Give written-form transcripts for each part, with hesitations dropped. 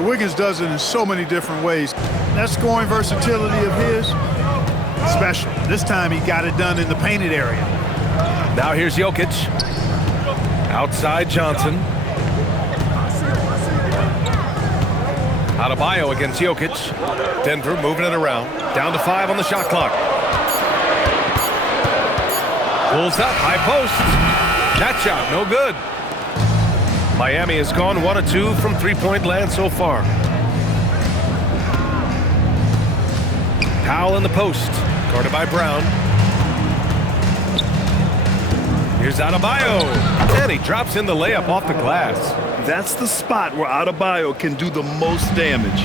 Boy, Wiggins does it in so many different ways. That scoring versatility of his, special. This time he got it done in the painted area. Now here's Jokic. Outside Johnson. Adebayo against Jokic. Denver moving it around. Down to 5 on the shot clock. Pulls up, high post. That shot, no good. Miami has gone 1 of 2 from three-point land so far. Powell in the post, guarded by Brown. Here's Adebayo, and he drops in the layup off the glass. That's the spot where Adebayo can do the most damage.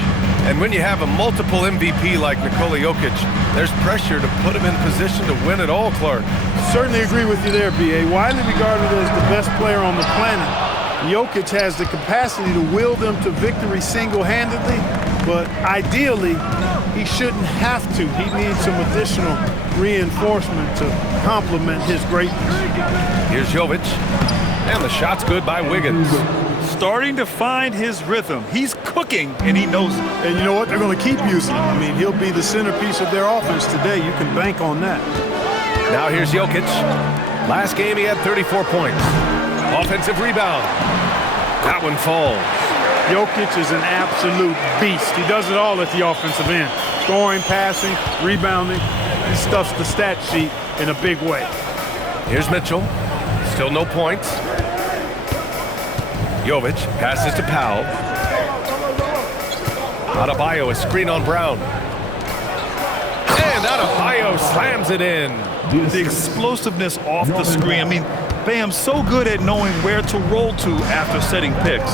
And when you have a multiple MVP like Nikola Jokic, there's pressure to put him in position to win it all, Clark. Certainly agree with you there, B.A. Widely regarded as the best player on the planet, Jokic has the capacity to will them to victory single-handedly, but ideally, he shouldn't have to. He needs some additional reinforcement to complement his greatness. Here's Jovic, and the shot's good by Wiggins. Starting to find his rhythm. He's cooking, and he knows it. And you know what? They're going to keep using him. I mean, he'll be the centerpiece of their offense today. You can bank on that. Now here's Jokic. Last game, he had 34 points. Offensive rebound. That one falls. Jokic is an absolute beast. He does it all at the offensive end. Scoring, passing, rebounding. He stuffs the stat sheet in a big way. Here's Mitchell. Still no points. Jovic passes to Powell. Adebayo, a screen on Brown. And Adebayo slams it in. The explosiveness off the screen. I mean, Bam's so good at knowing where to roll to after setting picks.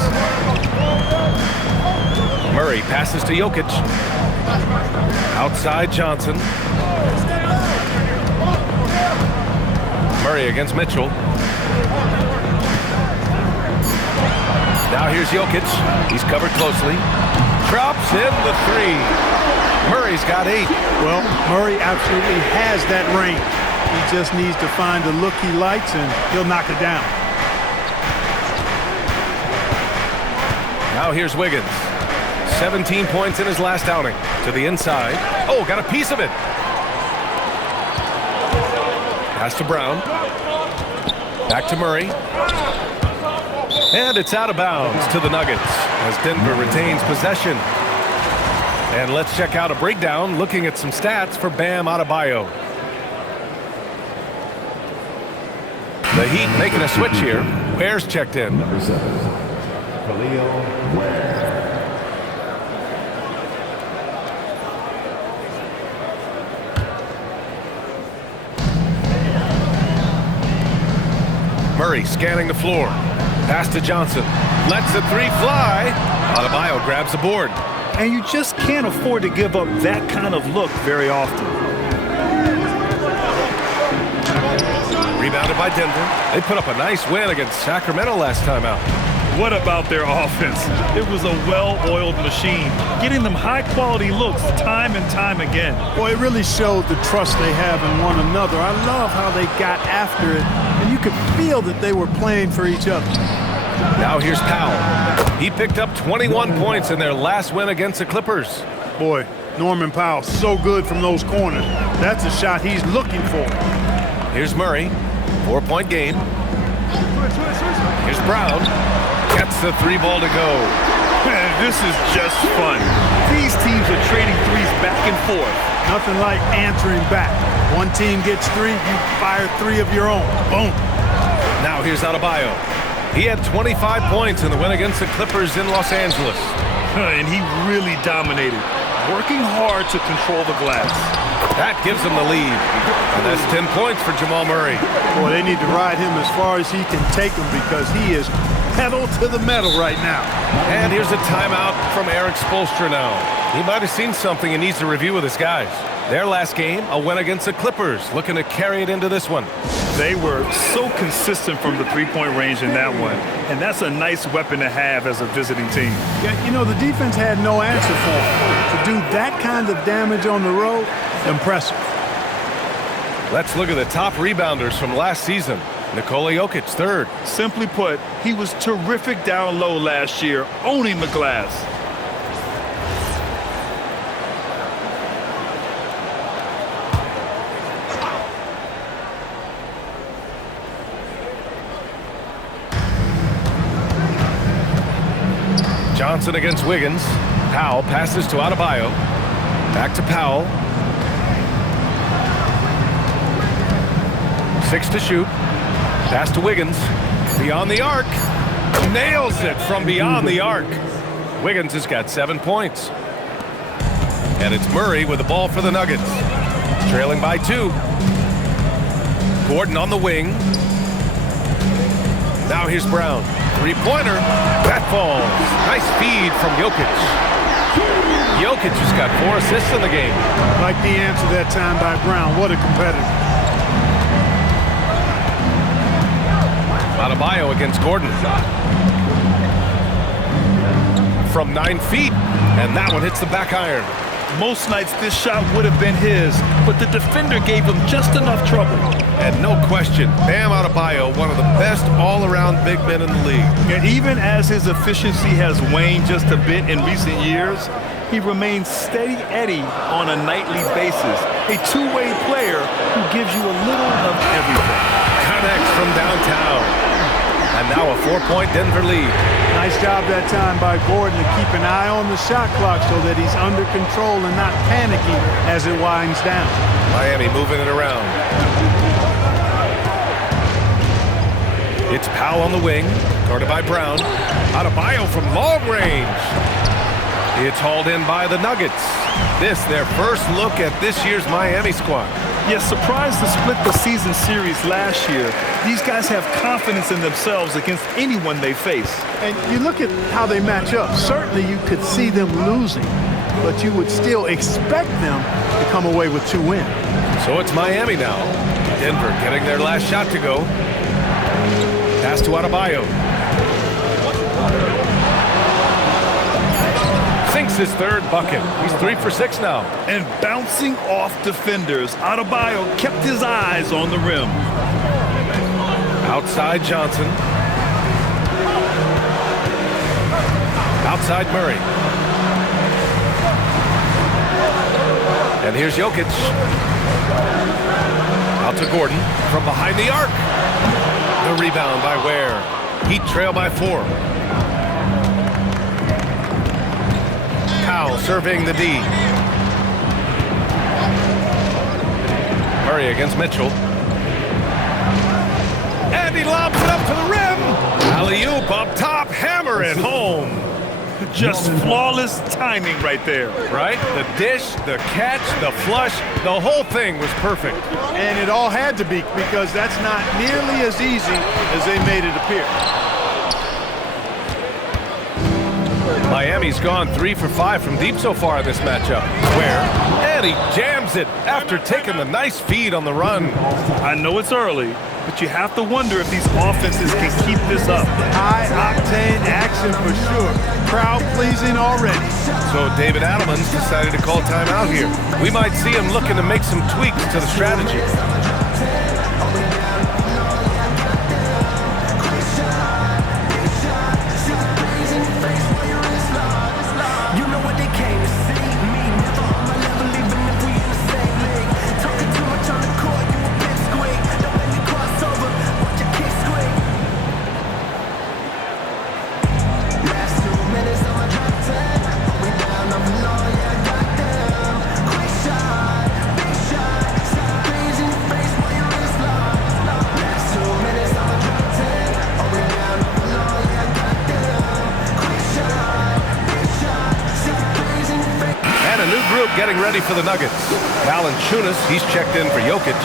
Murray passes to Jokic. Outside Johnson. Murray against Mitchell. Now here's Jokic. He's covered closely. Drops in the 3. Murray's got 8. Well, Murray absolutely has that range. He just needs to find the look he likes, and he'll knock it down. Now here's Wiggins. 17 points in his last outing. To the inside. Oh, got a piece of it. Pass to Brown. Back to Murray. And it's out of bounds to the Nuggets as Denver retains possession. And let's check out a breakdown looking at some stats for Bam Adebayo. The Heat making a switch here. Ware's checked in. Number 7, Khalil Ware. Murray scanning the floor. Pass to Johnson. Lets the 3 fly. Adebayo grabs the board. And you just can't afford to give up that kind of look very often. Rebounded by Denver. They put up a nice win against Sacramento last time out. What about their offense? It was a well-oiled machine, getting them high-quality looks time and time again. Boy, it really showed the trust they have in one another. I love how they got after it, and you could feel that they were playing for each other. Now here's Powell. He picked up 21 points in their last win against the Clippers. Boy, Norman Powell, so good from those corners. That's a shot he's looking for. Here's Murray. 4-point game. Here's Brown. Gets the 3 ball to go. This is just fun. These teams are trading threes back and forth. Nothing like answering back. One team gets 3, you fire 3 of your own. Boom. Now here's Adebayo. He had 25 points in the win against the Clippers in Los Angeles. And he really dominated, working hard to control the glass. That gives them the lead. And that's 10 points for Jamal Murray. Boy, they need to ride him as far as he can take him because he is pedal to the metal right now. And here's a timeout from Eric Spoelstra now. He might have seen something and needs to review with his guys. Their last game, a win against the Clippers, looking to carry it into this one. They were so consistent from the three-point range in that one, and that's a nice weapon to have as a visiting team. Yeah, you know, the defense had no answer for him. To do that kind of damage on the road, impressive. Let's look at the top rebounders from last season. Nikola Jokic, 3rd. Simply put, he was terrific down low last year, owning the glass. Johnson against Wiggins. Powell passes to Adebayo. Back to Powell. 6 to shoot. Pass to Wiggins. Beyond the arc. Nails it from beyond the arc. Wiggins has got 7 points. And it's Murray with the ball for the Nuggets. Trailing by 2. Gordon on the wing. Now here's Brown. Three-pointer. That falls. Nice feed from Jokic. Jokic has got 4 assists in the game. Like the answer that time by Brown. What a competitor. Adebayo against Gordon. From 9 feet. And that one hits the back iron. Most nights this shot would have been his, but the defender gave him just enough trouble. And no question, Bam Adebayo, one of the best all-around big men in the league. And even as his efficiency has waned just a bit in recent years, he remains steady Eddie on a nightly basis. A two-way player who gives you a little of everything. Connects from downtown. And now a 4-point Denver lead. Nice job that time by Gordon to keep an eye on the shot clock so that he's under control and not panicking as it winds down. Miami moving it around. It's Powell on the wing, guarded by Brown. Adebayo from long range. It's hauled in by the Nuggets. This, their first look at this year's Miami squad. Yes, surprised to split the season series last year. These guys have confidence in themselves against anyone they face. And you look at how they match up. Certainly you could see them losing, but you would still expect them to come away with 2 wins. So it's Miami now. Denver getting their last shot to go. Pass to Adebayo. Sinks his 3rd bucket. He's 3 for 6 now. And bouncing off defenders, Adebayo kept his eyes on the rim. Outside Johnson. Outside Murray. And here's Jokic. Out to Gordon from behind the arc. The rebound by Ware. Heat trail by 4. Powell surveying the D. Murray against Mitchell. And he lobs it up to the rim. Alley-oop up top, hammer it home. Just flawless timing right there. Right? The dish, the catch, the flush, the whole thing was perfect. And it all had to be, because that's not nearly as easy as they made it appear. Miami's gone 3 for 5 from deep so far in this matchup. Where? And he jams it after taking the nice feed on the run. I know it's early, but you have to wonder if these offenses can keep this up. High-octane action for sure. Crowd-pleasing already. So David Adelman's decided to call timeout here. We might see him looking to make some tweaks to the strategy. Getting ready for the Nuggets. Valanciunas, he's checked in for Jokic.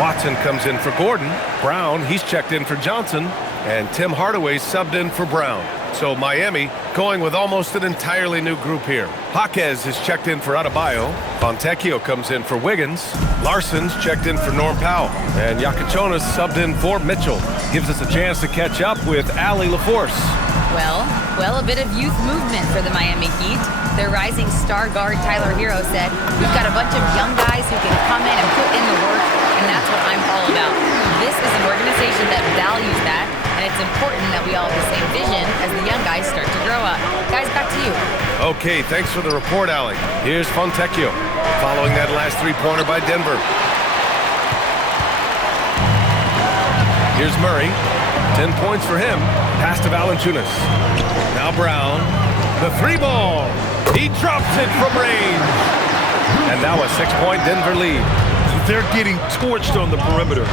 Watson comes in for Gordon. Brown, he's checked in for Johnson. And Tim Hardaway subbed in for Brown. So Miami going with almost an entirely new group here. Jaquez is checked in for Adebayo. Fontecchio comes in for Wiggins. Larson's checked in for Norm Powell. And Iaquinconas subbed in for Mitchell. Gives us a chance to catch up with Allie LaForce. Well, a bit of youth movement for the Miami Heat. Their rising star guard, Tyler Hero, said, "We've got a bunch of young guys who can come in and put in the work, and that's what I'm all about." This is an organization that values that, and it's important that we all have the same vision as the young guys start to grow up. Guys, back to you. Okay, thanks for the report, Allie. Here's Fontecchio, following that last three-pointer by Denver. Here's Murray. 10 points for him. Pass to Valanciunas. Now Brown. The three ball. He drops it from range. And now a 6-point Denver lead. They're getting torched on the perimeter.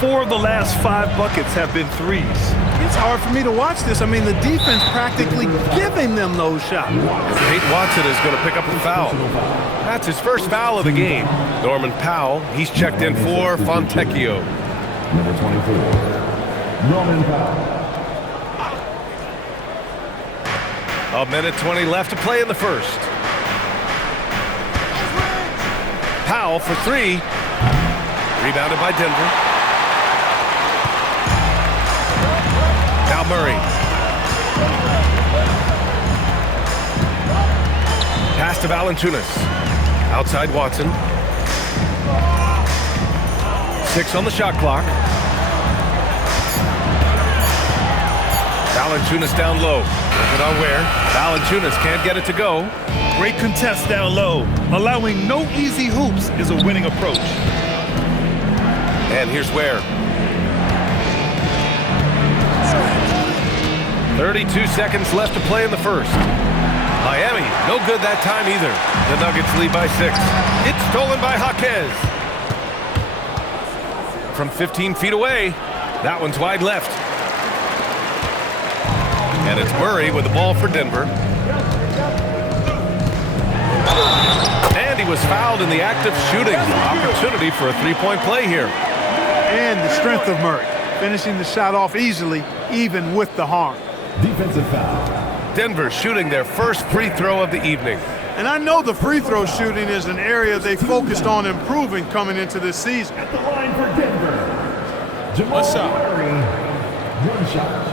4 of the last 5 buckets have been threes. It's hard for me to watch this. I mean, the defense practically giving them those shots. Peyton Watson is going to pick up a foul. That's his first foul of the game. Norman Powell, he's checked in for Fontecchio. Number 24, Norman Powell. A minute 20 left to play in the first. Powell for 3. Rebounded by Denver. Now Murray. Pass to Valanciunas. Outside Watson. 6 on the shot clock. Valanciunas down low. Working on Ware. Valanciunas can't get it to go. Great contest down low. Allowing no easy hoops is a winning approach. And here's Ware. 32 seconds left to play in the first. Miami, no good that time either. The Nuggets lead by 6. It's stolen by Jaquez. From 15 feet away, that one's wide left. And it's Murray with the ball for Denver. And he was fouled in the act of shooting. Opportunity for a three-point play here. And the strength of Murray, finishing the shot off easily, even with the harm. Defensive foul. Denver shooting their first free throw of the evening. And I know the free throw shooting is an area they focused on improving coming into this season. At the line for Denver, Jamal Murray. 1 shot.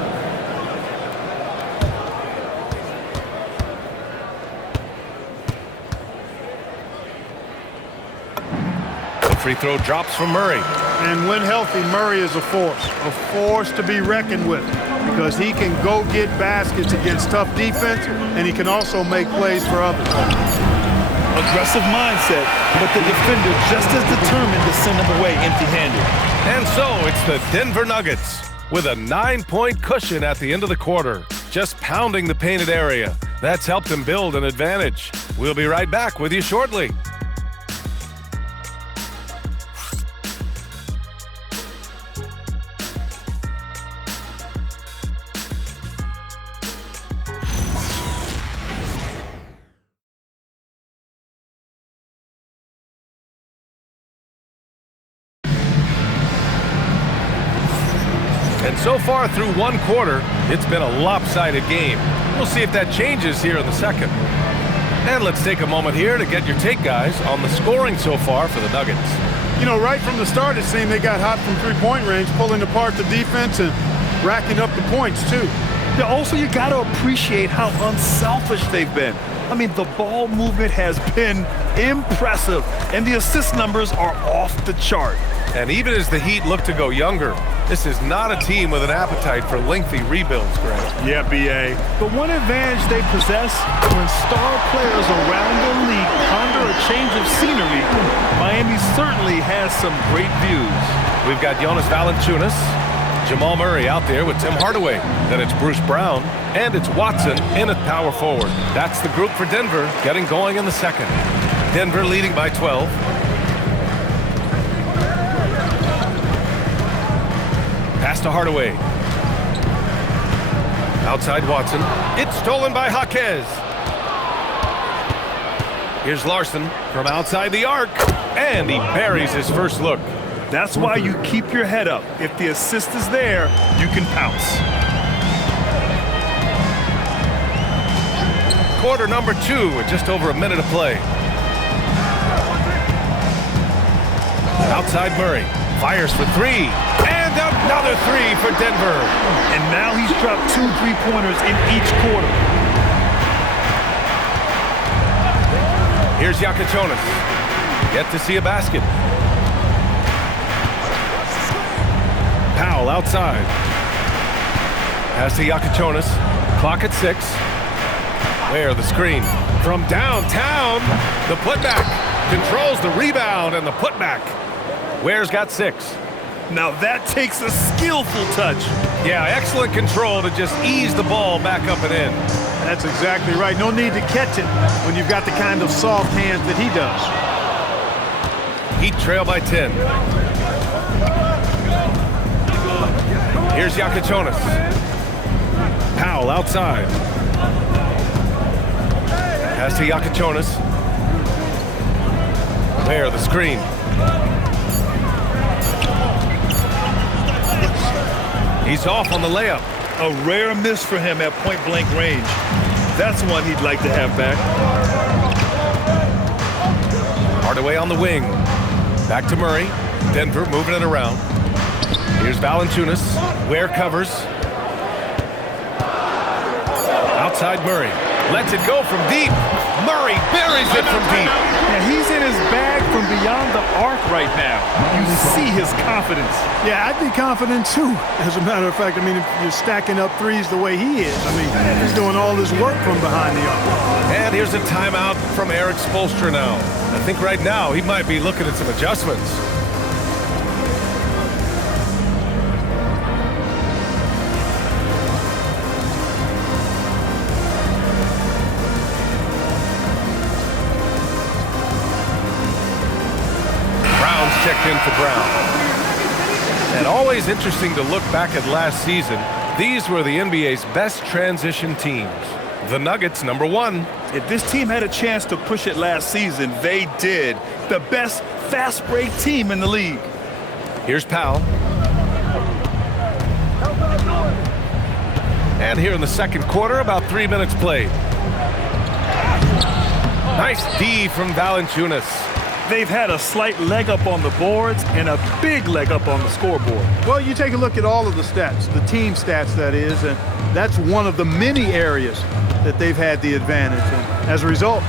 Free throw drops from Murray. And when healthy, Murray is a force to be reckoned with, because he can go get baskets against tough defense, and he can also make plays for others. Aggressive mindset, but the defender just as determined to send him away empty-handed. And so it's the Denver Nuggets with a 9-point cushion at the end of the quarter, just pounding the painted area. That's helped them build an advantage. We'll be right back with you shortly. And so far through one quarter, it's been a lopsided game. We'll see if that changes here in the second. And let's take a moment here to get your take, guys, on the scoring so far for the Nuggets. You know, right from the start, it seemed they got hot from three-point range, pulling apart the defense and racking up the points, too. Yeah, also, you got to appreciate how unselfish they've been. I mean, the ball movement has been impressive, and the assist numbers are off the chart. And even as the Heat look to go younger, this is not a team with an appetite for lengthy rebuilds, Greg. Yeah, B.A. The one advantage they possess, when star players around the league ponder a change of scenery, Miami certainly has some great views. We've got Jonas Valanciunas, Jamal Murray out there with Tim Hardaway. Then it's Bruce Brown, and it's Watson in at power forward. That's the group for Denver getting going in the second. Denver leading by 12. Pass to Hardaway. Outside Watson. It's stolen by Jaquez. Here's Larson from outside the arc, and he buries his first look. That's why you keep your head up. If the assist is there, you can pounce. Quarter number 2 with just over a minute to play. Outside Murray. Fires for 3. And another 3 for Denver. And now he's dropped 2 3-pointers in each quarter. Here's Yakatonis. Yet to see a basket. Powell outside. Pass to Yakatonis. Clock at 6. Where the screen. From downtown. The putback. Controls the rebound and the putback. Ware's got 6. Now that takes a skillful touch. Yeah, excellent control to just ease the ball back up and in. That's exactly right. No need to catch it when you've got the kind of soft hands that he does. Heat trail by 10. Here's Yakachonis. Powell outside. Pass to Yakachonis. There, the screen. He's off on the layup. A rare miss for him at point-blank range. That's one he'd like to have back. Hardaway on the wing. Back to Murray. Denver moving it around. Here's Valanciunas. Ware covers. Outside Murray. Lets it go from deep. Murray buries it from deep. Yeah, he's in his bag from beyond the arc right now. You see his confidence. Yeah, I'd be confident too. As a matter of fact, I mean, if you're stacking up threes the way he is, I mean, he's doing all this work from behind the arc. And here's a timeout from Eric Spoelstra now. I think right now he might be looking at some adjustments. Checked in for Brown. And always interesting to look back at last season. These were the NBA's best transition teams. The Nuggets, number 1. If this team had a chance to push it last season, they did. The best fast break team in the league. Here's Powell. And here in the second quarter, about 3 minutes played. Nice D from Valanciunas. They've had a slight leg up on the boards and a big leg up on the scoreboard. Well, you take a look at all of the stats, the team stats that is, and that's one of the many areas that they've had the advantage. And as a result,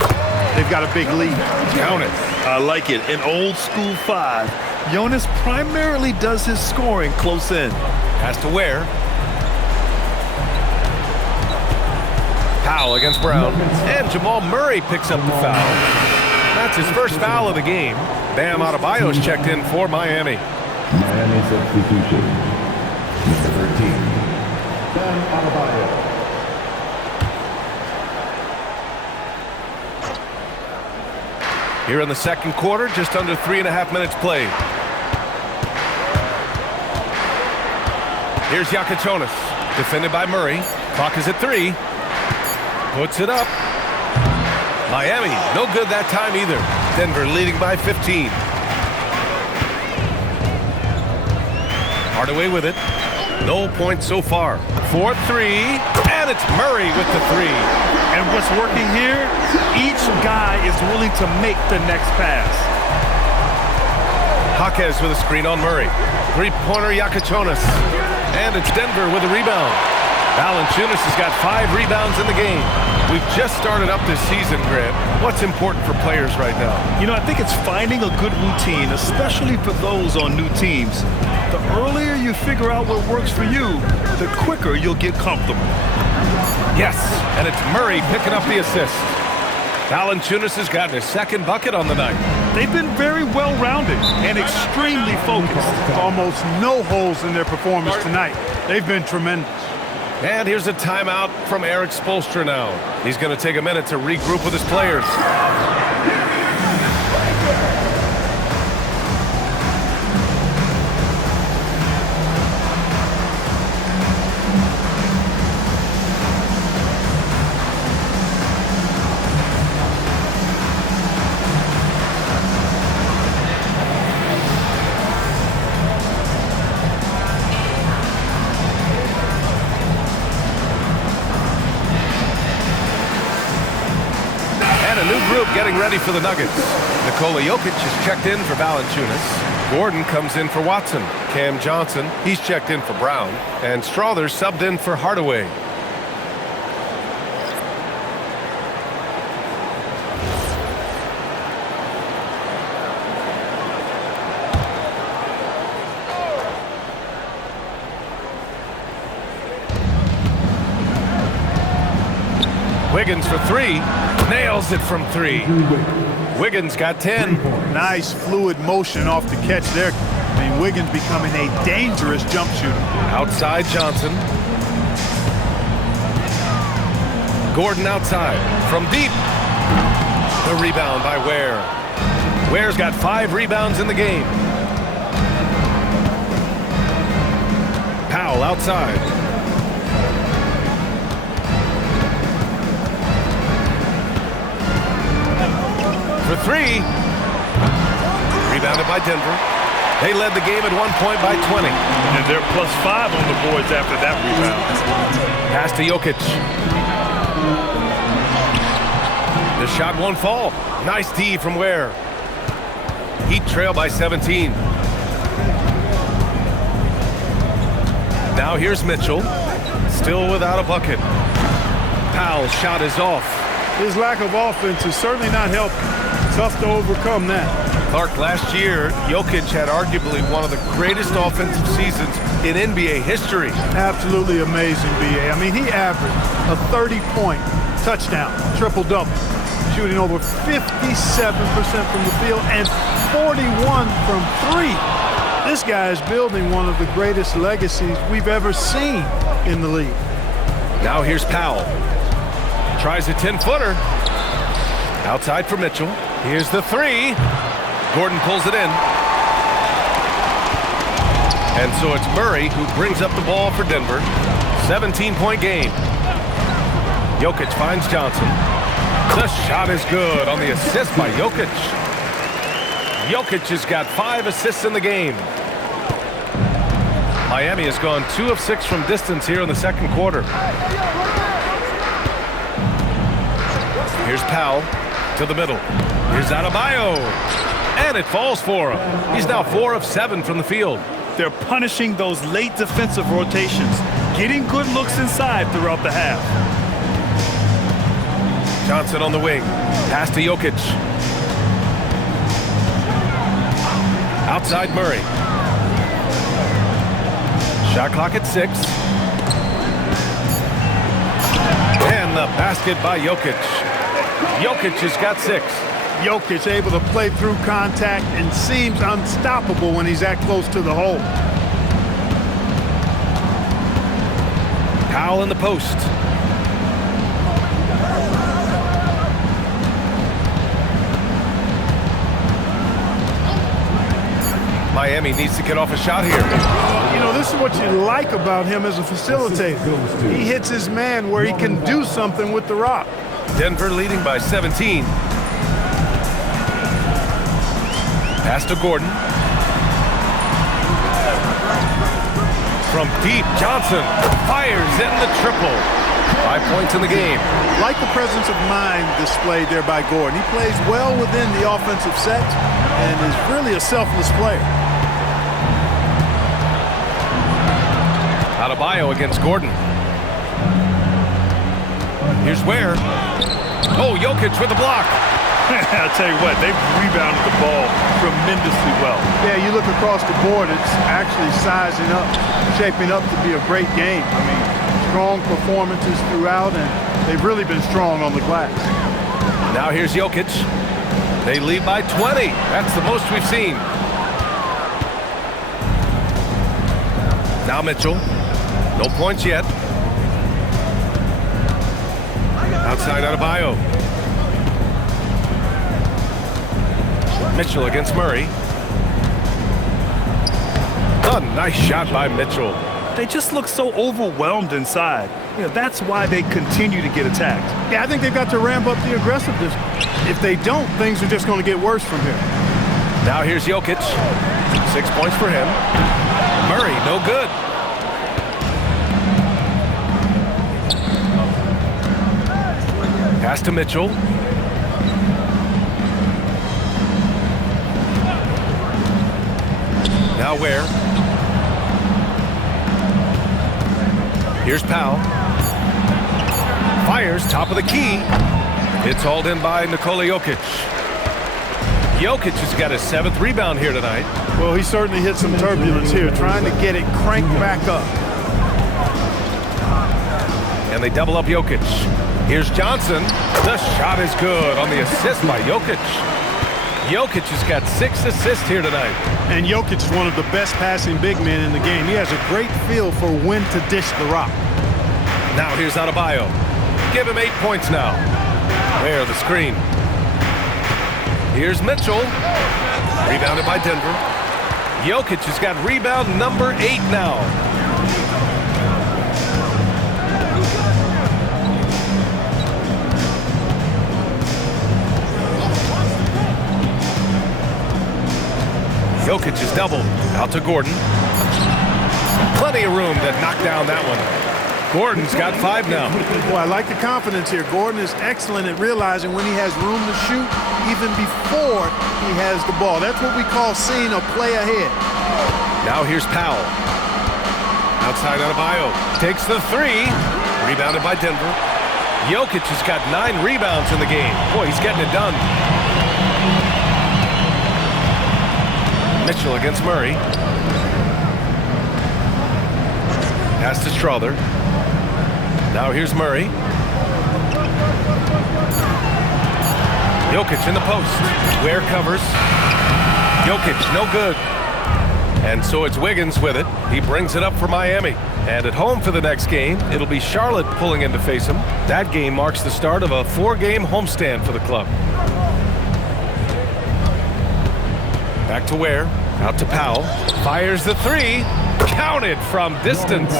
they've got a big lead. Count it. I like it. An old school 5. Jonas primarily does his scoring close in. Pass to Ware. Powell against Brown. And Jamal Murray picks up the foul. That's his first foul of the game. Bam Adebayo's checked in for Miami. Miami substitution. Number 13. Bam Adebayo. Here in the second quarter, just under 3.5 minutes played. Here's Yakachonis. Defended by Murray. Clock is at 3. Puts it up. Miami, no good that time either. Denver leading by 15. Hardaway with it. No points so far. 4-3, and it's Murray with the 3. And what's working here, each guy is willing to make the next pass. Jaquez with a screen on Murray. Three-pointer Yakachonis. And it's Denver with a rebound. Valanciunas has got 5 rebounds in the game. We've just started up this season, Grant. What's important for players right now? You know, I think it's finding a good routine, especially for those on new teams. The earlier you figure out what works for you, the quicker you'll get comfortable. Yes, and it's Murray picking up the assist. Valanciunas has gotten his second bucket on the night. They've been very well-rounded and extremely focused. Almost no holes in their performance tonight. They've been tremendous. And here's a timeout from Eric Spoelstra now. He's going to take a minute to regroup with his players. Getting ready for the Nuggets. Nikola Jokic is checked in for Valanciunas. Gordon comes in for Watson. Cam Johnson, he's checked in for Brown. And Strawther subbed in for Hardaway. Wiggins for 3. Nails it from 3. Wiggins got 10. Nice fluid motion off the catch there. I mean, Wiggins becoming a dangerous jump shooter. Outside Johnson. Gordon outside. From deep. The rebound by Ware. Ware's got 5 rebounds in the game. Powell outside. For 3. Rebounded by Denver. They led the game at one point by 20. And they're +5 on the boards after that rebound. Pass to Jokic. The shot won't fall. Nice D from Ware. Heat trail by 17. Now here's Mitchell. Still without a bucket. Powell's shot is off. His lack of offense is certainly not helping. Tough to overcome that. Clark, last year, Jokic had arguably one of the greatest offensive seasons in NBA history. Absolutely amazing, B.A. I mean, he averaged a 30-point touchdown, triple-double, shooting over 57% from the field and 41 from 3. This guy is building one of the greatest legacies we've ever seen in the league. Now here's Powell. Tries a 10-footer. Outside for Mitchell. Here's the 3. Gordon pulls it in. And so it's Murray who brings up the ball for Denver. 17-point game. Jokic finds Johnson. The shot is good on the assist by Jokic. Jokic has got 5 assists in the game. Miami has gone 2 of 6 from distance here in the second quarter. Here's Powell to the middle. Here's Adebayo. And it falls for him. He's now 4 of 7 from the field. They're punishing those late defensive rotations, getting good looks inside throughout the half. Johnson on the wing. Pass to Jokic. Outside Murray. Shot clock at 6. And the basket by Jokic. Jokic has got 6. Jokic able to play through contact and seems unstoppable when he's that close to the hole. Powell in the post. Miami needs to get off a shot here. You know, this is what you like about him as a facilitator. He hits his man where he can do something with the rock. Denver leading by 17. Pass to Gordon. From deep, Johnson fires in the triple. 5 points in the game. Like the presence of mind displayed there by Gordon. He plays well within the offensive set and is really a selfless player. Adebayo against Gordon. Here's Ware. Oh, Jokic with the block. I'll tell you what, they've rebounded the ball tremendously well. Yeah, you look across the board, it's actually sizing up, shaping up to be a great game. I mean, strong performances throughout, and they've really been strong on the glass. Now here's Jokic. They lead by 20. That's the most we've seen. Now Mitchell. No points yet. Outside Adebayo. Mitchell against Murray. A nice shot by Mitchell. They just look so overwhelmed inside. You know, that's why they continue to get attacked. Yeah, I think they've got to ramp up the aggressiveness. If they don't, things are just going to get worse from here. Now here's Jokic. 6 points for him. Murray, no good. Pass to Mitchell. Now Ware. Here's Powell. Fires, top of the key. It's hauled in by Nikola Jokic. Jokic has got his 7th rebound here tonight. Well, he certainly hit some turbulence here, trying to get it cranked back up. And they double up Jokic. Here's Johnson. The shot is good on the assist by Jokic. Jokic has got 6 assists here tonight. And Jokic is one of the best passing big men in the game. He has a great feel for when to dish the rock. Now here's Adebayo. give him 8 points now. Ware the screen. Here's Mitchell. Rebounded by Denver. Jokic has got rebound number 8 now. Jokic is doubled. Out to Gordon. Plenty of room to knock down that one. Gordon's got 5 now. Boy, I like the confidence here. Gordon is excellent at realizing when he has room to shoot even before he has the ball. That's what we call seeing a play ahead. Now here's Powell. Outside Adebayo. Takes the 3. Rebounded by Denver. Jokic has got 9 rebounds in the game. Boy, he's getting it done. Mitchell against Murray. Pass to Strother. Now here's Murray. Jokic in the post. Ware covers. Jokic, no good. And so it's Wiggins with it. He brings it up for Miami. And at home for the next game, it'll be Charlotte pulling in to face him. That game marks the start of a 4-game homestand for the club. Back to Ware. Out to Powell. Fires the 3. Counted from distance.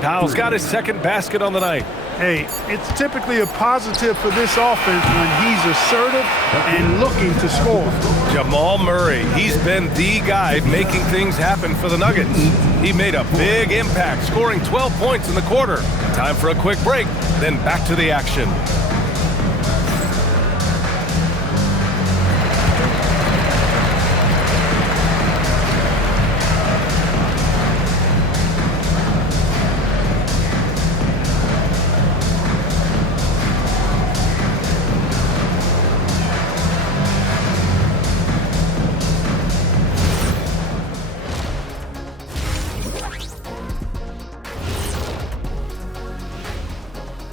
Powell's got his second basket on the night. Hey, it's typically a positive for this offense when he's assertive and looking to score. Jamal Murray, he's been the guy making things happen for the Nuggets. He made a big impact, scoring 12 points in the quarter. Time for a quick break, then back to the action.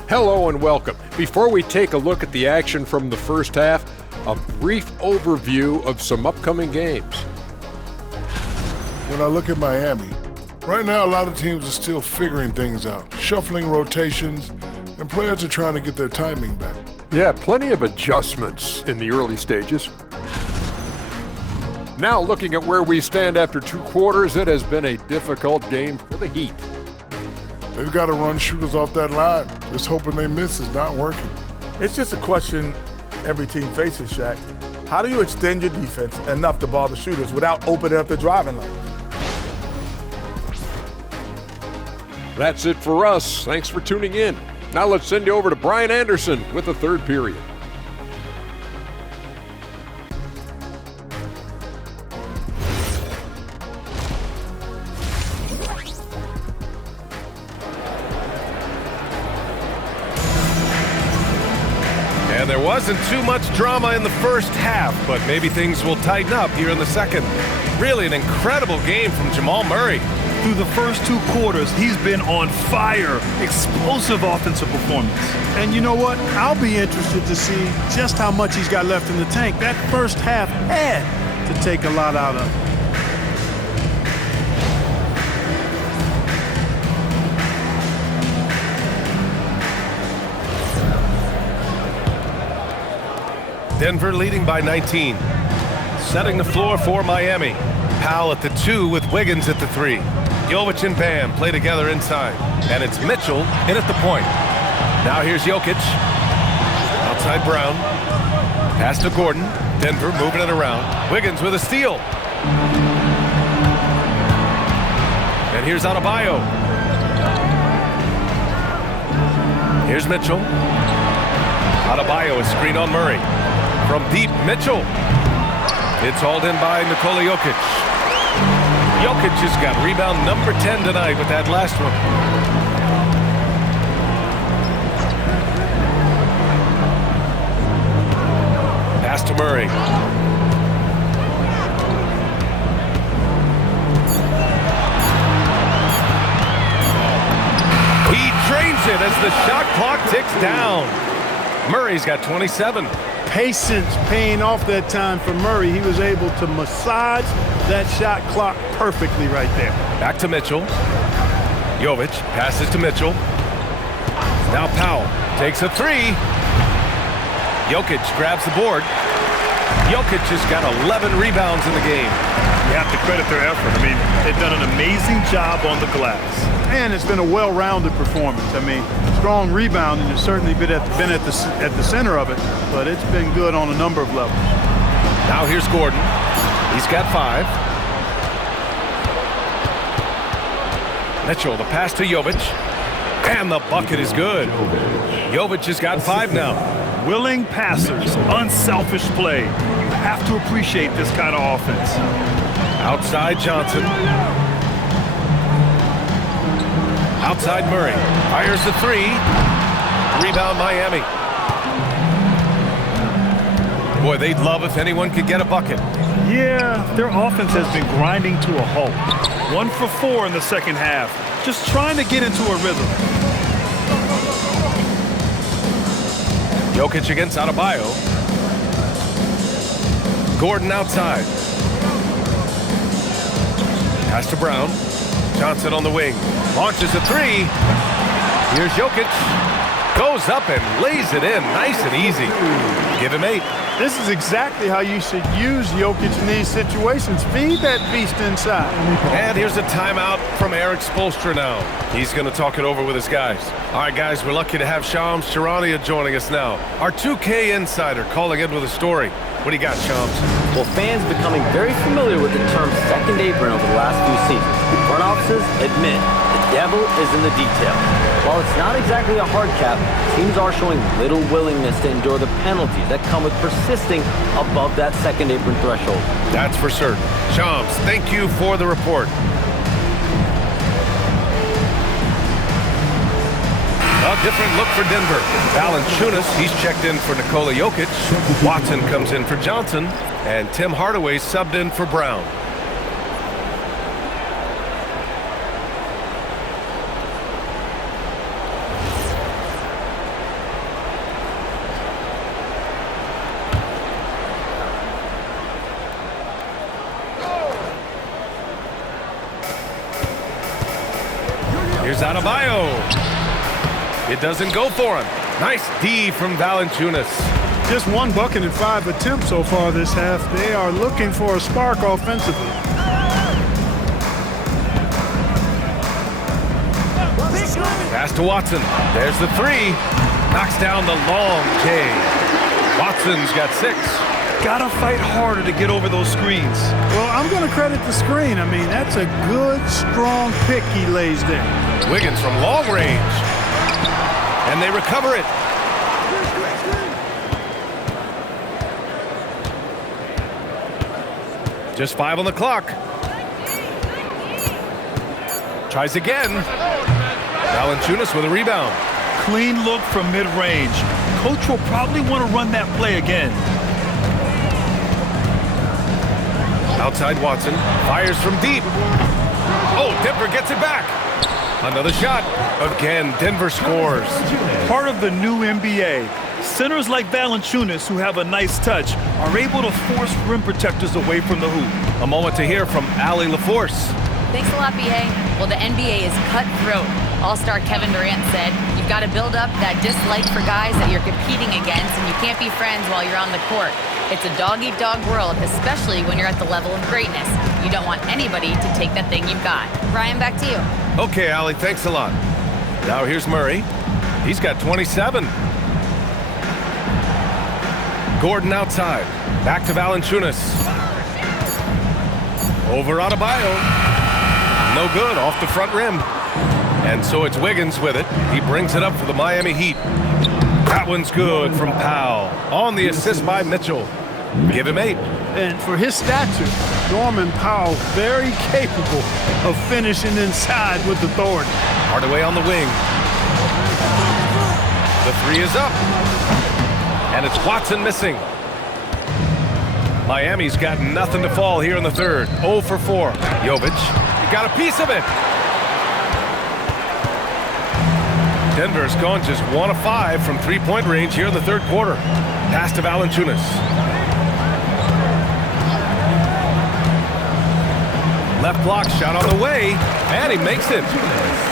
Hello and welcome. Before we take a look at the action from the first half, a brief overview of some upcoming games. When I look at Miami, right now a lot of teams are still figuring things out, shuffling rotations, and players are trying to get their timing back. Yeah, plenty of adjustments in the early stages. Now looking at where we stand after 2 quarters, it has been a difficult game for the Heat. They've got to run shooters off that line. Just hoping they miss is not working. It's just a question every team faces, Shaq. How do you extend your defense enough to bother shooters without opening up the driving lane? That's it for us. Thanks for tuning in. Now let's send you over to Brian Anderson with the third period. And there wasn't too much drama in the first half, but maybe things will tighten up here in the second. Really an incredible game from Jamal Murray. Through the first 2 quarters, he's been on fire. Explosive offensive performance. And you know what? I'll be interested to see just how much he's got left in the tank. That first half had to take a lot out of him. Denver leading by 19. Setting the floor for Miami. Powell at the 2 with Wiggins at the 3. Jovic and Bam play together inside. And it's Mitchell in at the point. Now here's Jokic. Outside Brown. Pass to Gordon. Denver moving it around. Wiggins with a steal. And here's Adebayo. Here's Mitchell. Adebayo is screened on Murray. From deep, Mitchell. It's hauled in by Nikola Jokic. Jokic has got rebound number 10 tonight with that last one. Pass to Murray. He drains it as the shot clock ticks down. Murray's got 27. Patience paying off that time for Murray. He was able to massage that shot clock perfectly right there. Back to Mitchell. Jovic passes to Mitchell. Now Powell takes a three. Jokic grabs the board. Jokic has got 11 rebounds in the game. You have to credit their effort. I mean, they've done an amazing job on the glass. And it's been a well-rounded performance. I mean, strong rebounding has certainly been at the center of it, but it's been good on a number of levels. Now here's Gordon. He's got 5. Mitchell, the pass to Jovic. And the bucket is good. Jovic has got 5 now. Willing passers, unselfish play. You have to appreciate this kind of offense. Outside Johnson. Outside Murray. Fires the 3. Rebound Miami. Boy, they'd love if anyone could get a bucket. Yeah, their offense has been grinding to a halt. 1 for 4 in the second half. Just trying to get into a rhythm. Jokic against Adebayo. Gordon outside. Pass to Brown. Johnson on the wing. Launches a 3. Here's Jokic. Goes up and lays it in. Nice and easy. Give him 8. This is exactly how you should use Jokic in these situations. Feed that beast inside. And here's a timeout from Eric Spoelstra now. He's going to talk it over with his guys. All right, guys, we're lucky to have Shams Charania joining us now. Our 2K insider calling in with a story. What do you got, Shams? Well, fans becoming very familiar with the term second apron over the last few seasons. Front offices admit the devil is in the detail. While it's not exactly a hard cap, teams are showing little willingness to endure the penalties that come with persisting above that second apron threshold. That's for certain. Shams, thank you for the report. A different look for Denver. Valanciunas, he's checked in for Nikola Jokic. Watson comes in for Johnson. And Tim Hardaway subbed in for Brown. Here's Adebayo. It doesn't go for him. Nice D from Valanciunas. Just 1 bucket and 5 attempts so far this half. They are looking for a spark offensively. Pass to Watson. There's the 3. Knocks down the long K. Watson's got 6. Gotta fight harder to get over those screens. Well, I'm going to credit the screen. I mean, that's a good, strong pick he lays there. Wiggins from long range. And they recover it. Just 5 on the clock. Tries again. Valanciunas with a rebound. Clean look from mid-range. Coach will probably want to run that play again. Outside Watson. Fires from deep. Oh, Denver gets it back. Another shot. Again, Denver scores. Part of the new NBA. Centers like Valanciunas, who have a nice touch, are able to force rim protectors away from the hoop. A moment to hear from Allie LaForce. Thanks a lot, BA. Well, the NBA is cutthroat. All-star Kevin Durant said, you've got to build up that dislike for guys that you're competing against, and you can't be friends while you're on the court. It's a dog-eat-dog world, especially when you're at the level of greatness. You don't want anybody to take that thing you've got. Ryan, back to you. Okay, Allie, thanks a lot. Now here's Murray. He's got 27. Gordon outside. Back to Valanciunas. Over Adebayo. No good, off the front rim. And so it's Wiggins with it. He brings it up for the Miami Heat. That one's good from Powell. On the assist by Mitchell. Give him 8. And for his stature, Norman Powell very capable of finishing inside with authority. Hardaway on the wing. The 3 is up. And it's Watson missing. Miami's got nothing to fall here in the third. 0 for 4. Jovic, he got a piece of it. Denver's gone just 1 of 5 from three-point range here in the third quarter. Pass to Valanciunas. Left block shot on the way. And he makes it.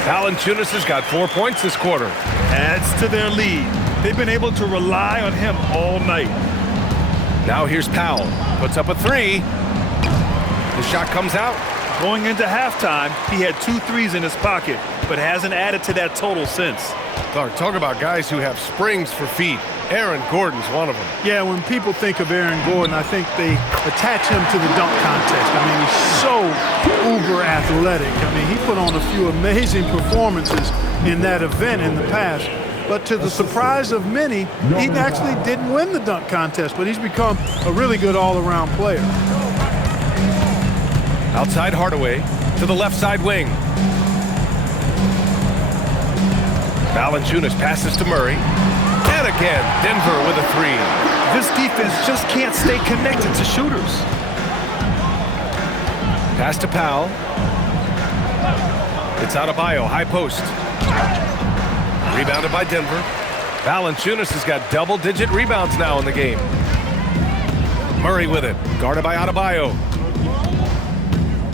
Valanciunas has got 4 points this quarter. Adds to their lead. They've been able to rely on him all night. Now here's Powell. Puts up a three. The shot comes out. Going into halftime, he had 2 threes in his pocket, but hasn't added to that total since. Talk about guys who have springs for feet. Aaron Gordon's one of them. Yeah, when people think of Aaron Gordon, I think they attach him to the dunk contest. I mean, he's so uber athletic. I mean, he put on a few amazing performances in that event in the past. But to the surprise of many, he actually didn't win the dunk contest, but he's become a really good all-around player. Outside Hardaway to the left side wing. Valanciunas passes to Murray. And again, Denver with a three. This defense just can't stay connected to shooters. Pass to Powell. It's Adebayo, high post. Rebounded by Denver. Valanciunas has got double-digit rebounds now in the game. Murray with it, guarded by Adebayo.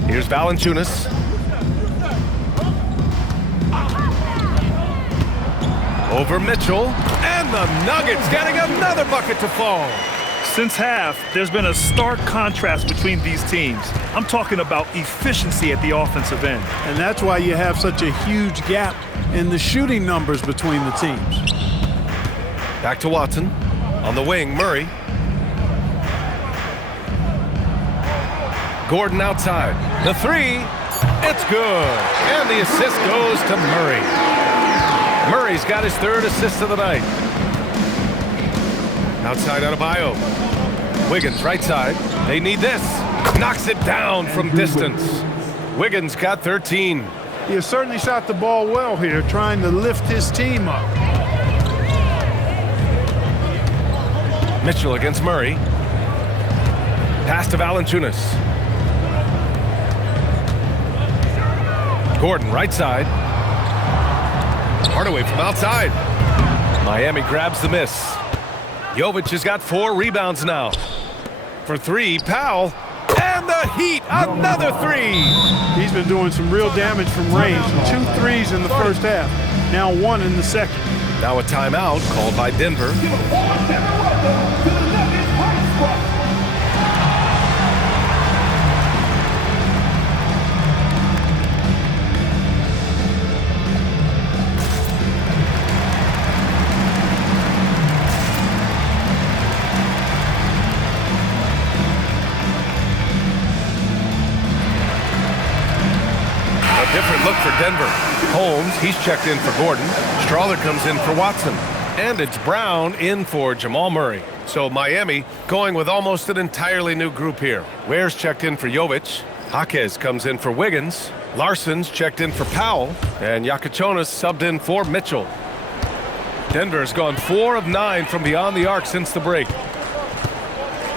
Here's Valanciunas. Over Mitchell, and the Nuggets getting another bucket to fall. Since half, there's been a stark contrast between these teams. I'm talking about efficiency at the offensive end. And that's why you have such a huge gap in the shooting numbers between the teams. Back to Watson. On the wing, Murray. Gordon outside. The three, it's good. And the assist goes to Murray. Murray's got his 3rd assist of the night. Outside Adebayo. Wiggins right side. They need this. Knocks it down from distance. Wiggins got 13. He has certainly shot the ball well here, trying to lift his team up. Mitchell against Murray. Pass to Valanciunas. Gordon right side. Hardaway from outside. Miami grabs the miss. Jovic has got 4 rebounds now. For 3, Powell. And the Heat, another 3. He's been doing some real damage from range. 2 threes in the first half. Now 1 in the second. Now a timeout called by Denver. Different look for Denver. Holmes, he's checked in for Gordon. Strawler comes in for Watson. And it's Brown in for Jamal Murray. So Miami going with almost an entirely new group here. Ware's checked in for Jovic. Jaquez comes in for Wiggins. Larson's checked in for Powell. And Yakachonis subbed in for Mitchell. Denver's gone 4 of 9 from beyond the arc since the break.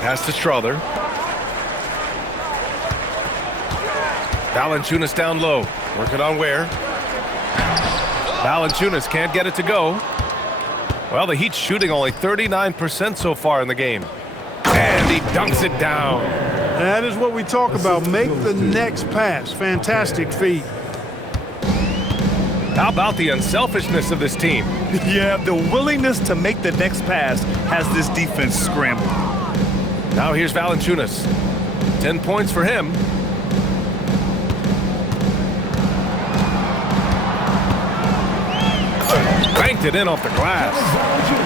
Pass to Strawler. Valanciunas down low. Working on Ware. Valanciunas can't get it to go. Well, the Heat's shooting only 39% so far in the game. And he dunks it down. That is what we talk about. Make the next pass. Fantastic feat. How about the unselfishness of this team? Yeah, the willingness to make the next pass has this defense scrambled. Now here's Valanciunas. 10 points for him. Banked it in off the glass.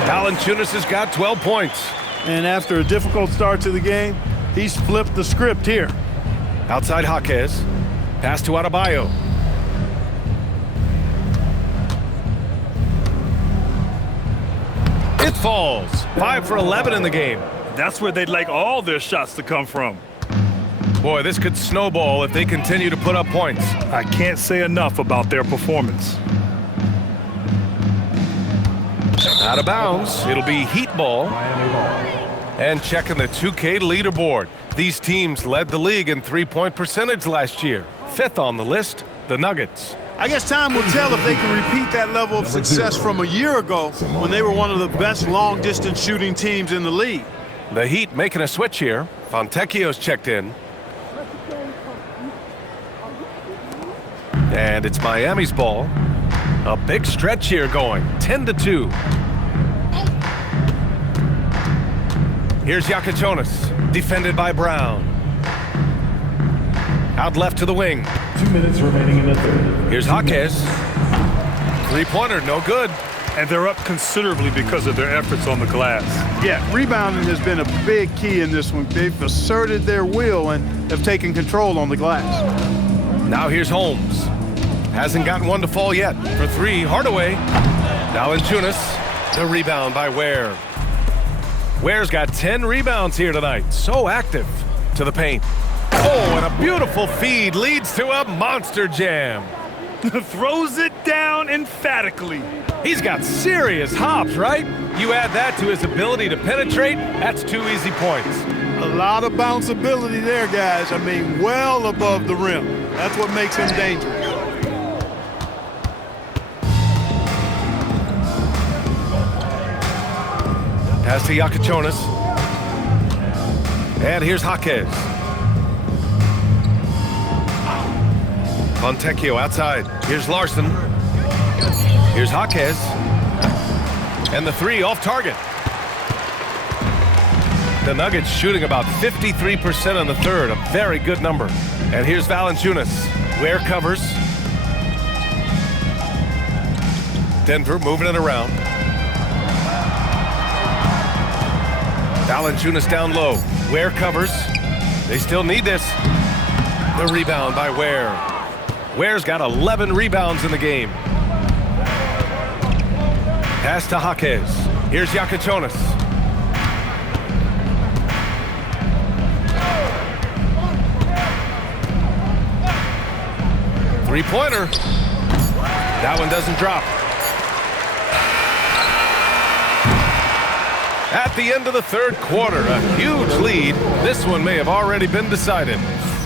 Valanciunas has got 12 points. And after a difficult start to the game, he's flipped the script here. Outside Jaquez. Pass to Adebayo. It falls. 5 for 11 in the game. That's where they'd like all their shots to come from. Boy, this could snowball if they continue to put up points. I can't say enough about their performance. Out of bounds. It'll be Heat ball. And checking the 2K leaderboard. These teams led the league in three-point percentage last year. 5th on the list, the Nuggets. I guess time will tell if they can repeat that level of success from a year ago when they were one of the best long-distance shooting teams in the league. The Heat making a switch here. Fontecchio's checked in. And it's Miami's ball. A big stretch here going, 10-2. Here's Yakachonis, defended by Brown. Out left to the wing. 2 minutes remaining in the third. Here's Jaquez. Three-pointer, no good. And they're up considerably because of their efforts on the glass. Yeah, rebounding has been a big key in this one. They've asserted their will and have taken control on the glass. Now here's Holmes. Hasn't gotten one to fall yet. For three, Hardaway. Valanciunas. The rebound by Ware. Ware's got 10 rebounds here tonight. So active. To the paint. Oh, and a beautiful feed leads to a monster jam. Throws it down emphatically. He's got serious hops, right? You add that to his ability to penetrate, that's 2 easy points. A lot of bounceability there, guys. I mean, well above the rim. That's what makes him dangerous. Pass to Yakachonis. And here's Jaquez. Fontecchio outside. Here's Larson. Here's Jaquez. And the three off target. The Nuggets shooting about 53% in the third. A very good number. And here's Valanciunas. Ware covers. Denver moving it around. Valanciunas down low. Ware covers. They still need this. The rebound by Ware. Ware's got 11 rebounds in the game. Pass to Jaquez. Here's Yakachonis. Three-pointer. That one doesn't drop. At the end of the third quarter, a huge lead. This one may have already been decided.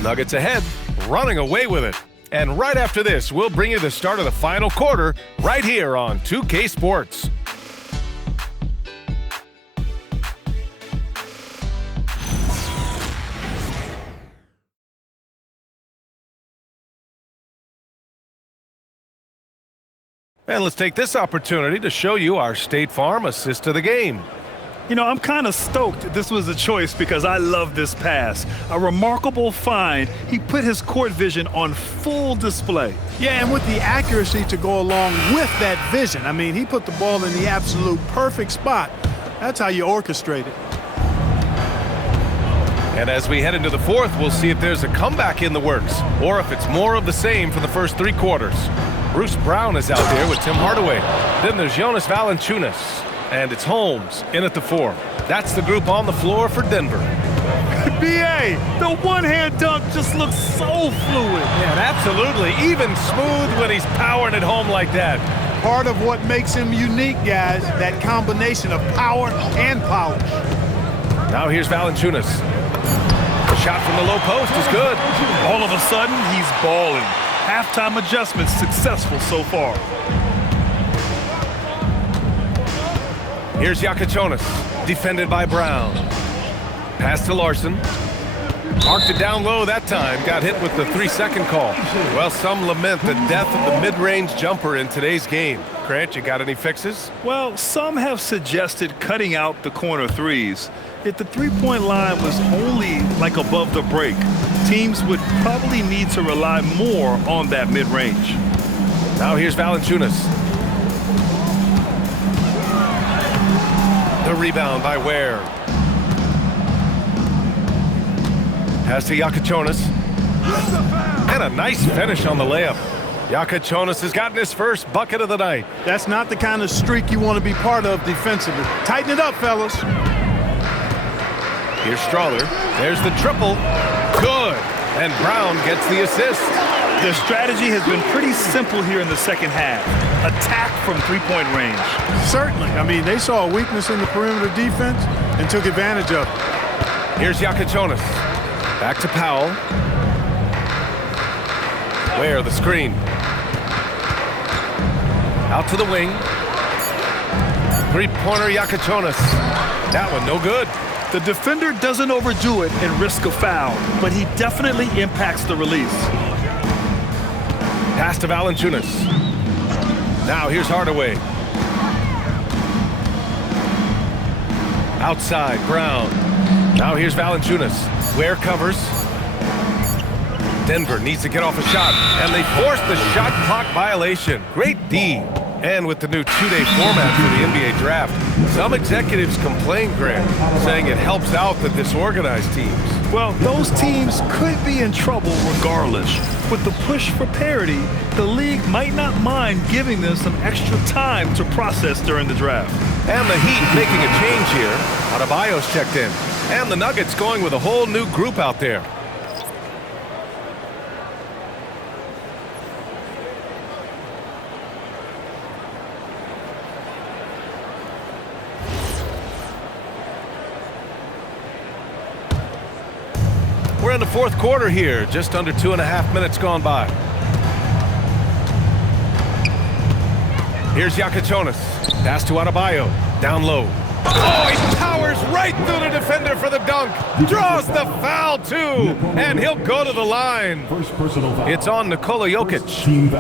Nuggets ahead, running away with it. And right after this, we'll bring you the start of the final quarter right here on 2K Sports. And let's take this opportunity to show you our State Farm assist to the game. You know, I'm kind of stoked this was a choice because I love this pass. A remarkable find. He put his court vision on full display. Yeah, and with the accuracy to go along with that vision. I mean, he put the ball in the absolute perfect spot. That's how you orchestrate it. And as we head into the fourth, we'll see if there's a comeback in the works or if it's more of the same from the first three quarters. Bruce Brown is out there with Tim Hardaway. Then there's Jonas Valanciunas. And it's Holmes in at the 4. That's the group on the floor for Denver. B.A., the one-hand dunk just looks so fluid. Yeah, absolutely. Even smooth when he's powering it home like that. Part of what makes him unique, guys, that combination of power and polish. Now here's Valanciunas. The shot from the low post is good. All of a sudden, he's balling. Halftime adjustments successful so far. Here's Yakachonis, defended by Brown. Pass to Larson. Marked it down low that time. Got hit with the 3-second call. Well, some lament the death of the mid-range jumper in today's game. Grant, you got any fixes? Well, some have suggested cutting out the corner threes. If the three-point line was only like above the break, teams would probably need to rely more on that mid-range. Now here's Valanciunas. The rebound by Ware. Pass to Yakachonis. And a nice finish on the layup. Yakachonis has gotten his first bucket of the night. That's not the kind of streak you want to be part of defensively. Tighten it up, fellas. Here's Strawler. There's the triple. Good. And Brown gets the assist. Their strategy has been pretty simple here in the second half. Attack from three-point range. Certainly. I mean, they saw a weakness in the perimeter defense and took advantage of it. Here's Yakachonis. Back to Powell. Ware, the screen. Out to the wing. Three-pointer Yakachonis. That one no good. The defender doesn't overdo it and risk a foul, but he definitely impacts the release. Pass to Valanciunas. Now here's Hardaway. Outside, Brown. Now here's Valanciunas. Ware covers. Denver needs to get off a shot, and they force the shot clock violation. Great D. And with the new two-day format for the NBA draft, some executives complain, Grant, saying it helps out the disorganized teams. Well, those teams could be in trouble regardless. With the push for parity, the league might not mind giving them some extra time to process during the draft. And the Heat making a change here. Adebayo's checked in. And the Nuggets going with a whole new group out there. We're in the fourth quarter here, just under 2.5 minutes gone by. Here's Yakitonis. Pass to Adebayo. Down low. Oh, he powers right through the defender for the dunk. Draws the foul, too. And he'll go to the line. It's on Nikola Jokic.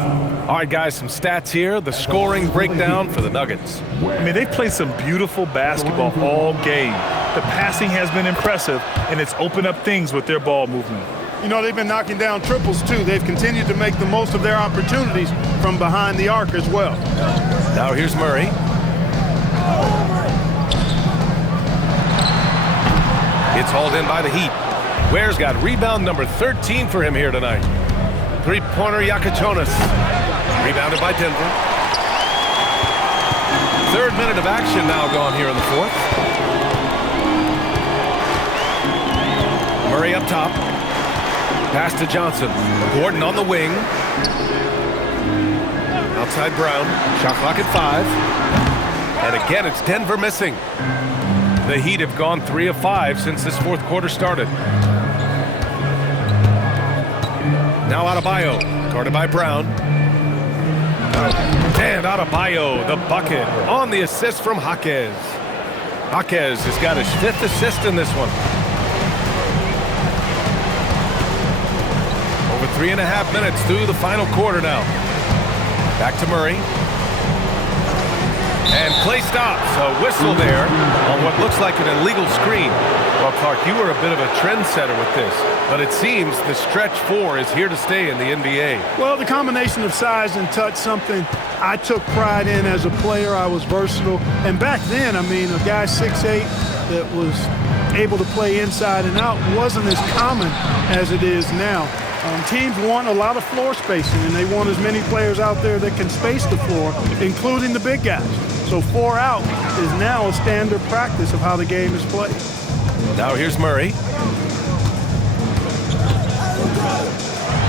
All right, guys, some stats here. The scoring breakdown for the Nuggets. I mean, they've played some beautiful basketball all game. The passing has been impressive, and it's opened up things with their ball movement. You know, they've been knocking down triples, too. They've continued to make the most of their opportunities from behind the arc as well. Now here's Murray. It's hauled in by the Heat. Ware's got rebound number 13 for him here tonight. Three-pointer Yakitonis. Rebounded by Denver. Third minute of action now gone here in the fourth. Murray up top. Pass to Johnson. Gordon on the wing. Outside Brown. Shot clock at 5. And again, it's Denver missing. The Heat have gone 3 of 5 since this fourth quarter started. Now Adebayo, guarded by Brown. And Adebayo, the bucket, on the assist from Jaquez. Jaquez has got his 5th assist in this one. Over 3.5 minutes through the final quarter now. Back to Murray. And Clay stops. A whistle there on what looks like an illegal screen. Well, Clark, you were a bit of a trendsetter with this, but it seems the stretch 4 is here to stay in the NBA. Well, the combination of size and touch, something I took pride in as a player. I was versatile. And back then, I mean, a guy 6'8" that was able to play inside and out wasn't as common as it is now. Teams want a lot of floor spacing, and they want as many players out there that can space the floor, including the big guys. So 4 out is now a standard practice of how the game is played. Now here's Murray.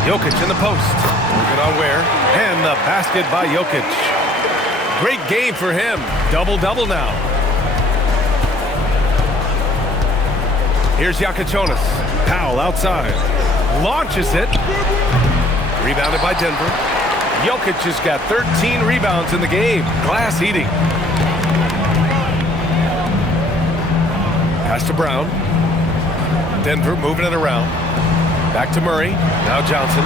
Jokic in the post. Working on Ware. And the basket by Jokic. Great game for him. Double-double now. Here's Yakitonis. Powell outside. Launches it. Rebounded by Denver. Jokic has got 13 rebounds in the game. Glass eating. Pass to Brown. Denver moving it around. Back to Murray. Now Johnson.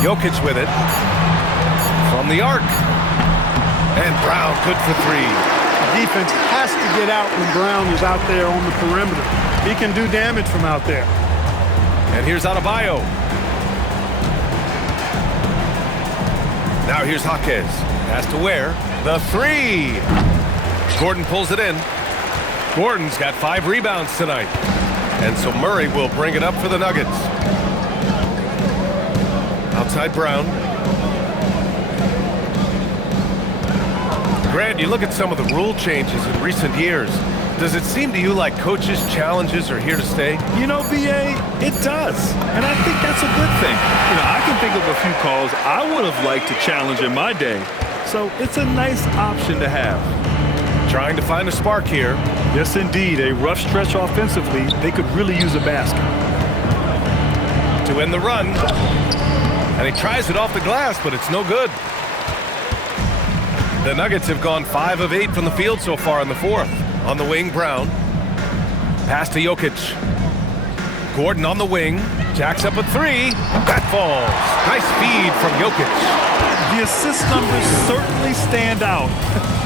Jokic with it. From the arc. And Brown good for 3. Defense has to get out when Brown is out there on the perimeter. He can do damage from out there. And here's Adebayo. Now here's Jaquez. Pass to Ware. The 3. Gordon pulls it in. Gordon's got 5 rebounds tonight. And so Murray will bring it up for the Nuggets. Outside Brown. Grant, you look at some of the rule changes in recent years. Does it seem to you like coaches' challenges are here to stay? You know, B.A., it does. And I think that's a good thing. You know, I can think of a few calls I would have liked to challenge in my day. So it's a nice option to have. Trying to find a spark here. Yes, indeed. A rough stretch offensively. They could really use a basket. To end the run. And he tries it off the glass, but it's no good. The Nuggets have gone 5 of 8 from the field so far in the fourth. On the wing, Brown. Pass to Jokic. Gordon on the wing. Jacks up a three. That falls. Nice feed from Jokic. The assist numbers certainly stand out.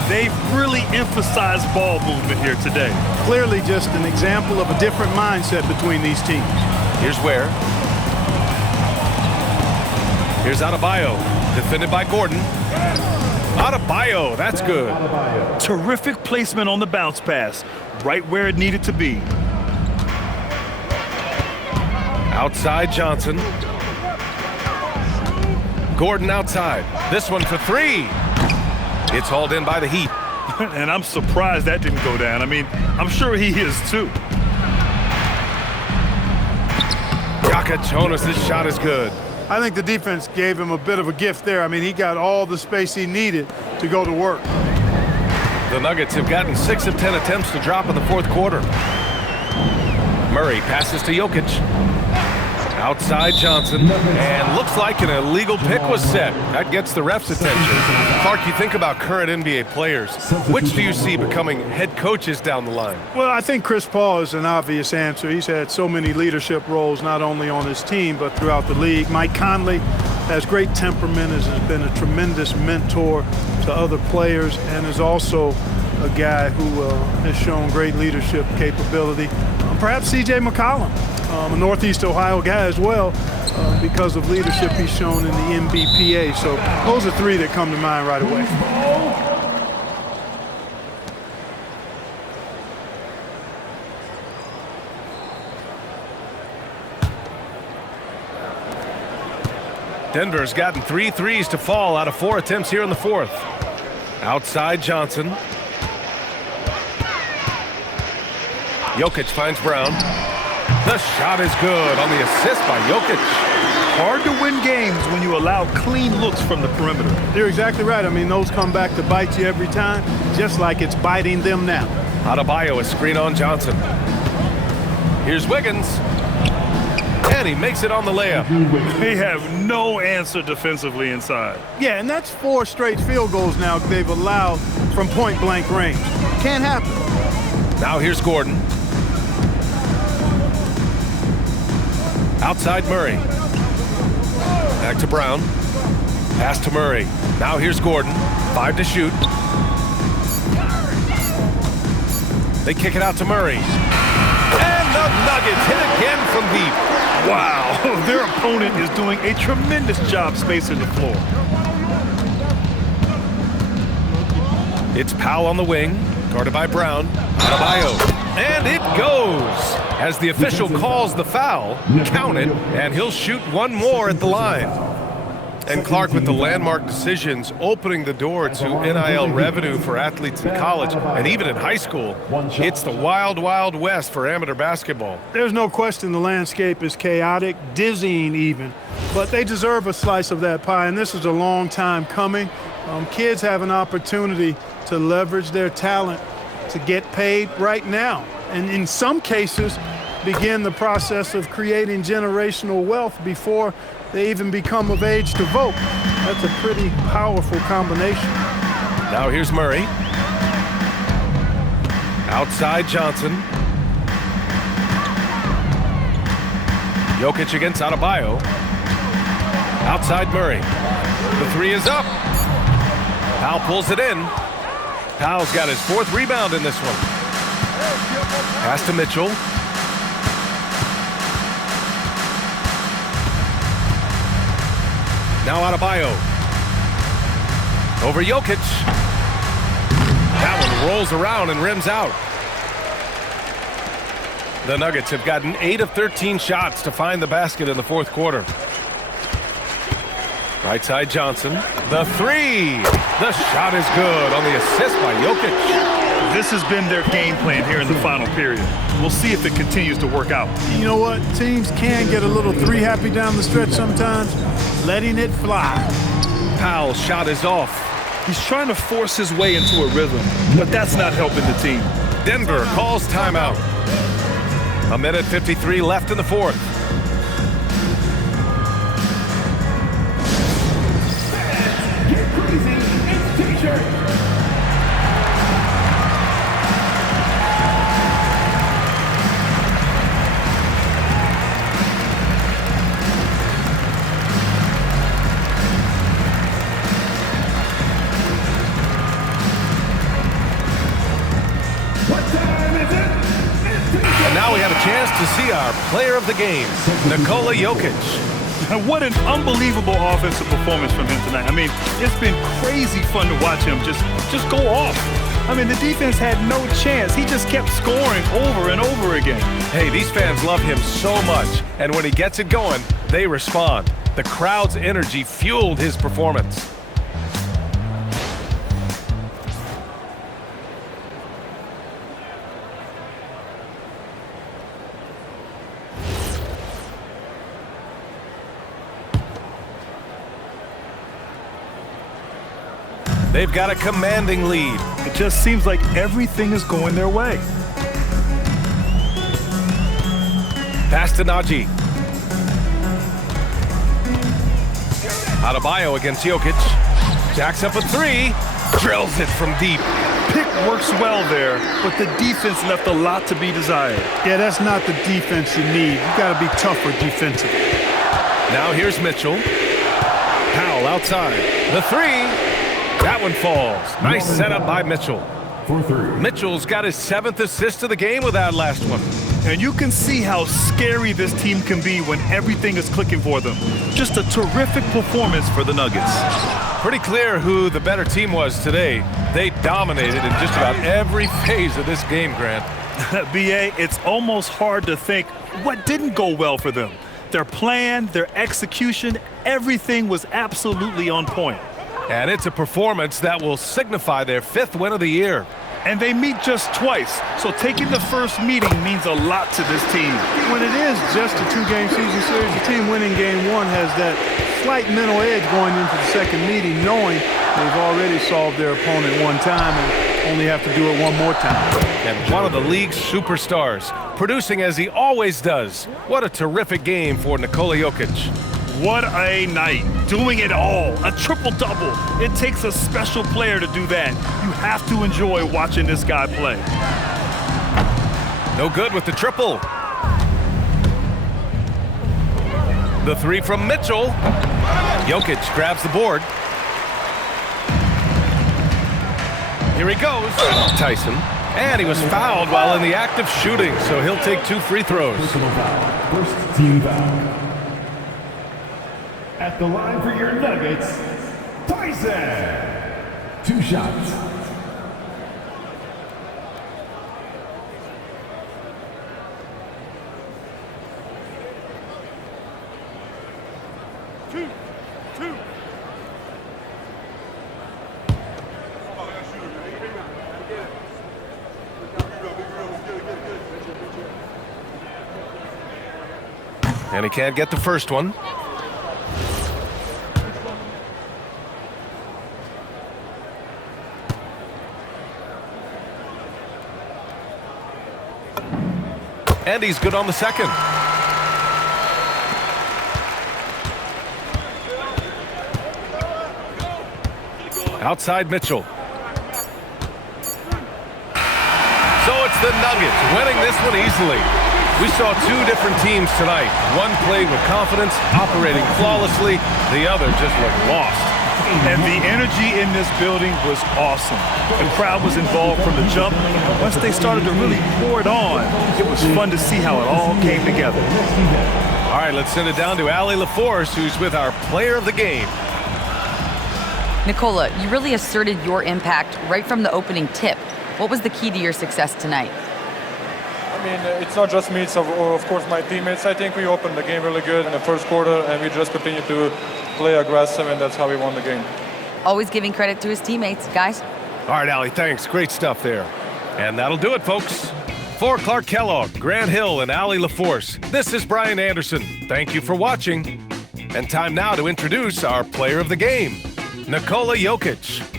They've really emphasized ball movement here today. Clearly just an example of a different mindset between these teams. Here's Ware. Here's Adebayo. Defended by Gordon. Adebayo, that's good. Terrific placement on the bounce pass. Right where it needed to be. Outside Johnson. Gordon outside. This one for three. It's hauled in by the Heat. And I'm surprised that didn't go down. I mean, I'm sure he is too. Jonas' shot is good. I think the defense gave him a bit of a gift there. I mean, he got all the space he needed to go to work. The Nuggets have gotten 6 of 10 attempts to drop in the fourth quarter. Murray passes to Jokic. Outside Johnson, and looks like an illegal pick was set. That gets the ref's attention. Clark, you think about current NBA players. Which do you see becoming head coaches down the line? Well, I think Chris Paul is an obvious answer. He's had so many leadership roles, not only on his team, but throughout the league. Mike Conley has great temperament, has been a tremendous mentor to other players, and is also a guy who has shown great leadership capability. Perhaps C.J. McCollum. A Northeast Ohio guy as well because of leadership he's shown in the NBPA. So those are three that come to mind right away. Denver's gotten 3 threes to fall out of 4 attempts here in the fourth. Outside Johnson. Jokic finds Brown. The shot is good on the assist by Jokic. Hard to win games when you allow clean looks from the perimeter. You're exactly right. I mean, those come back to bite you every time, just like it's biting them now. Adebayo, a screen on Johnson. Here's Wiggins. And he makes it on the layup. They have no answer defensively inside. Yeah, and that's 4 straight field goals now they've allowed from point-blank range. Can't happen. Now here's Gordon. Outside Murray. Back to Brown. Pass to Murray. Now here's Gordon. 5 to shoot. They kick it out to Murray. And the Nuggets hit again from deep. Wow, their opponent is doing a tremendous job spacing the floor. It's Powell on the wing, guarded by Brown. Adebayo. And it goes. As the official calls the foul, count it, and he'll shoot one more at the line. And Clark, with the landmark decisions opening the door to NIL revenue for athletes in college and even in high school, it's the wild, wild west for amateur basketball. There's no question the landscape is chaotic, dizzying even, but they deserve a slice of that pie, and this is a long time coming. Kids have an opportunity to leverage their talent to get paid right now, and in some cases begin the process of creating generational wealth before they even become of age to vote. That's a pretty powerful combination. Now here's Murray. Outside Johnson. Jokic against Adebayo. Outside Murray. The 3 is up. Powell pulls it in. Powell's got his 4th rebound in this one. Pass to Mitchell. Now Adebayo. Over Jokic. That one rolls around and rims out. The Nuggets have gotten 8 of 13 shots to find the basket in the fourth quarter. Right side Johnson. The 3. The shot is good on the assist by Jokic. This has been their game plan here in the final period. We'll see if it continues to work out. You know what? Teams can get a little 3 happy down the stretch sometimes. Letting it fly. Powell's shot is off. He's trying to force his way into a rhythm, but that's not helping the team. Denver calls timeout. 1:53 left in the fourth. Get crazy, it's T-shirt. Now we have a chance to see our player of the game, Nikola Jokic. What an unbelievable offensive performance from him tonight. I mean, it's been crazy fun to watch him just go off. I mean, the defense had no chance. He just kept scoring over and over again. Hey, these fans love him so much, and when he gets it going, they respond. The crowd's energy fueled his performance. They've got a commanding lead. It just seems like everything is going their way. Pass to Najee. Adebayo against Jokic. Jacks up a three. Drills it from deep. Pick works well there, but the defense left a lot to be desired. Yeah, that's not the defense you need. You got to be tougher defensively. Now here's Mitchell. Powell outside. The three. That one falls. Nice setup by Mitchell. For three. Mitchell's got his 7th assist of the game with that last one. And you can see how scary this team can be when everything is clicking for them. Just a terrific performance for the Nuggets. Pretty clear who the better team was today. They dominated in just about every phase of this game, Grant. B.A., it's almost hard to think what didn't go well for them. Their plan, their execution, everything was absolutely on point. And it's a performance that will signify their 5th win of the year. And they meet just twice, so taking the first meeting means a lot to this team. When it is just a 2-game season series, the team winning game 1 has that slight mental edge going into the second meeting, knowing they've already solved their opponent one time and only have to do it one more time. And one of the league's superstars, producing as he always does. What a terrific game for Nikola Jokic. What a night. Doing it all. A triple-double. It takes a special player to do that. You have to enjoy watching this guy play. No good with the triple. The three from Mitchell. Jokic grabs the board. Here he goes. Tyson. And he was fouled while in the act of shooting, so he'll take 2 free throws. Personal foul. First team foul. At the line for your Nuggets, Tyson. 2 shots. Two. And he can't get the first one. And he's good on the second. Outside Mitchell. So it's the Nuggets winning this one easily. We saw 2 different teams tonight. One played with confidence, operating flawlessly. The other just looked lost. And the energy in this building was awesome. The crowd was involved from the jump. Once they started to really pour it on, it was fun to see how it all came together. All right, let's send it down to Allie LaForce, who's with our player of the game. Nikola, you really asserted your impact right from the opening tip. What was the key to your success tonight? I mean, it's not just me, it's of course my teammates. I think we opened the game really good in the first quarter, and we just continued to play aggressive, and that's how we won the game. Always giving credit to his teammates, guys. All right, Allie, thanks. Great stuff there. And that'll do it, folks. For Clark Kellogg, Grant Hill, and Allie LaForce, this is Brian Anderson. Thank you for watching. And time now to introduce our player of the game, Nikola Jokic.